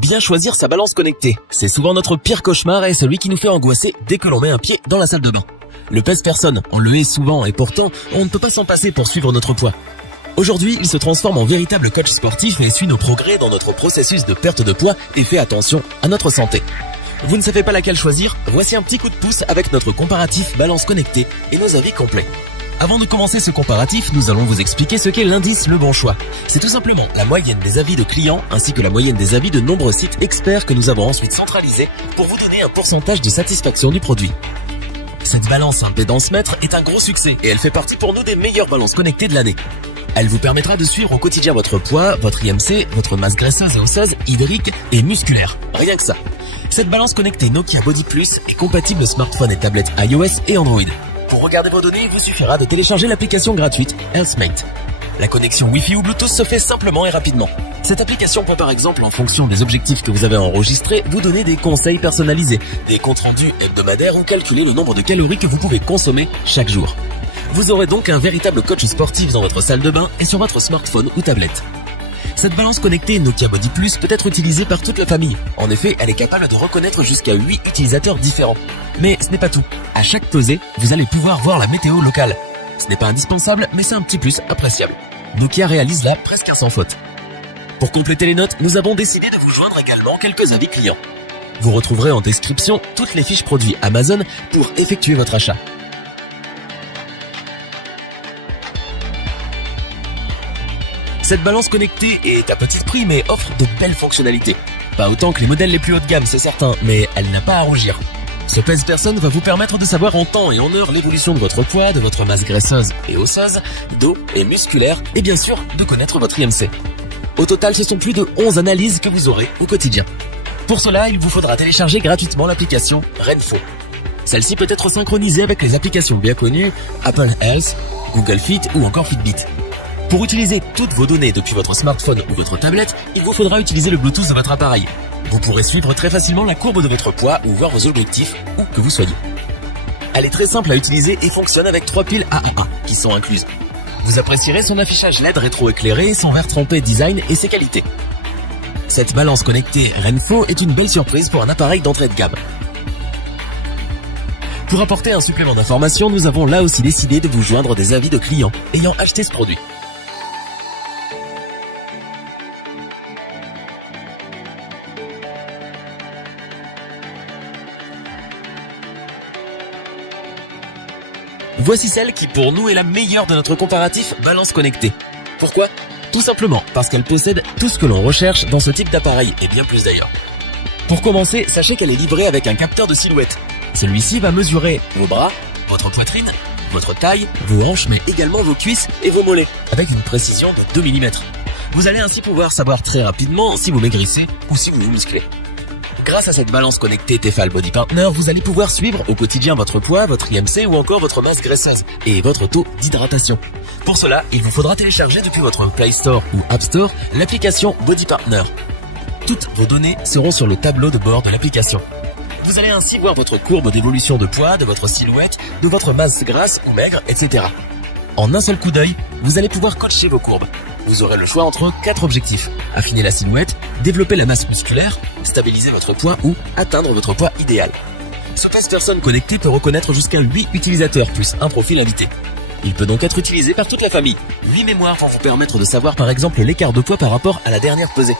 Bien choisir sa balance connectée, c'est souvent notre pire cauchemar et celui qui nous fait angoisser dès que l'on met un pied dans la salle de bain. Le pèse-personne, on le hait souvent et pourtant, on ne peut pas s'en passer pour suivre notre poids. Aujourd'hui, il se transforme en véritable coach sportif et suit nos progrès dans notre processus de perte de poids et fait attention à notre santé. Vous ne savez pas laquelle choisir? Voici un petit coup de pouce avec notre comparatif balance connectée et nos avis complets. Avant de commencer ce comparatif, nous allons vous expliquer ce qu'est l'indice Le Bon Choix. C'est tout simplement la moyenne des avis de clients ainsi que la moyenne des avis de nombreux sites experts que nous avons ensuite centralisés pour vous donner un pourcentage de satisfaction du produit. Cette balance impédance-mètre est un gros succès et elle fait partie pour nous des meilleures balances connectées de l'année. Elle vous permettra de suivre au quotidien votre poids, votre IMC, votre masse graisseuse et osseuse, hydrique et musculaire. Rien que ça. Cette balance connectée Nokia Body Plus est compatible smartphone et tablette iOS et Android. Pour regarder vos données, il vous suffira de télécharger l'application gratuite Healthmate. La connexion Wi-Fi ou Bluetooth se fait simplement et rapidement. Cette application peut par exemple, en fonction des objectifs que vous avez enregistrés, vous donner des conseils personnalisés, des comptes rendus hebdomadaires ou calculer le nombre de calories que vous pouvez consommer chaque jour. Vous aurez donc un véritable coach sportif dans votre salle de bain et sur votre smartphone ou tablette. Cette balance connectée Nokia Body Plus peut être utilisée par toute la famille. En effet, elle est capable de reconnaître jusqu'à 8 utilisateurs différents. Mais ce n'est pas tout. À chaque pesée, vous allez pouvoir voir la météo locale. Ce n'est pas indispensable, mais c'est un petit plus appréciable. Nokia réalise là presque un sans faute. Pour compléter les notes, nous avons décidé de vous joindre également quelques avis clients. Vous retrouverez en description toutes les fiches produits Amazon pour effectuer votre achat. Cette balance connectée est à petit prix mais offre de belles fonctionnalités. Pas autant que les modèles les plus haut de gamme, c'est certain, mais elle n'a pas à rougir. Ce pèse-personne va vous permettre de savoir en temps et en heure l'évolution de votre poids, de votre masse graisseuse et osseuse, d'eau et musculaire, et bien sûr de connaître votre IMC. Au total, ce sont plus de 11 analyses que vous aurez au quotidien. Pour cela, il vous faudra télécharger gratuitement l'application Renfo. Celle-ci peut être synchronisée avec les applications bien connues Apple Health, Google Fit ou encore Fitbit. Pour utiliser toutes vos données depuis votre smartphone ou votre tablette, il vous faudra utiliser le Bluetooth de votre appareil. Vous pourrez suivre très facilement la courbe de votre poids ou voir vos objectifs où que vous soyez. Elle est très simple à utiliser et fonctionne avec 3 piles AAA qui sont incluses. Vous apprécierez son affichage LED rétro-éclairé, son verre trempé design et ses qualités. Cette balance connectée Renfo est une belle surprise pour un appareil d'entrée de gamme. Pour apporter un supplément d'information, nous avons là aussi décidé de vous joindre des avis de clients ayant acheté ce produit. Voici celle qui pour nous est la meilleure de notre comparatif balance connectée. Pourquoi? Tout simplement parce qu'elle possède tout ce que l'on recherche dans ce type d'appareil et bien plus d'ailleurs. Pour commencer, sachez qu'elle est livrée avec un capteur de silhouette. Celui-ci va mesurer vos bras, votre poitrine, votre taille, vos hanches mais également vos cuisses et vos mollets avec une précision de 2 mm. Vous allez ainsi pouvoir savoir très rapidement si vous maigrissez ou si vous vous musclez. Grâce à cette balance connectée Tefal Body Partner, vous allez pouvoir suivre au quotidien votre poids, votre IMC ou encore votre masse graisseuse et votre taux d'hydratation. Pour cela, il vous faudra télécharger depuis votre Play Store ou App Store l'application Body Partner. Toutes vos données seront sur le tableau de bord de l'application. Vous allez ainsi voir votre courbe d'évolution de poids, de votre silhouette, de votre masse grasse ou maigre, etc. En un seul coup d'œil, vous allez pouvoir coacher vos courbes. Vous aurez le choix entre 4 objectifs. Affiner la silhouette, développer la masse musculaire, stabiliser votre poids ou atteindre votre poids idéal. Ce pèse-personne connecté peut reconnaître jusqu'à 8 utilisateurs plus un profil invité. Il peut donc être utilisé par toute la famille. 8 mémoires vont vous permettre de savoir par exemple l'écart de poids par rapport à la dernière pesée.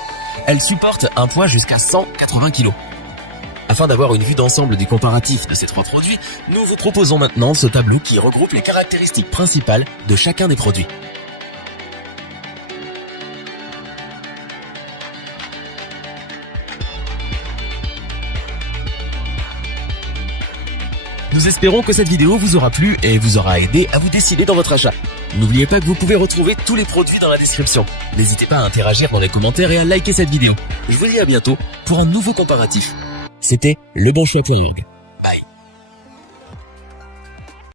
Elle supporte un poids jusqu'à 180 kg. Afin d'avoir une vue d'ensemble du comparatif de ces 3 produits, nous vous proposons maintenant ce tableau qui regroupe les caractéristiques principales de chacun des produits. Nous espérons que cette vidéo vous aura plu et vous aura aidé à vous décider dans votre achat. N'oubliez pas que vous pouvez retrouver tous les produits dans la description. N'hésitez pas à interagir dans les commentaires et à liker cette vidéo. Je vous dis à bientôt pour un nouveau comparatif. C'était lebonchoix.org.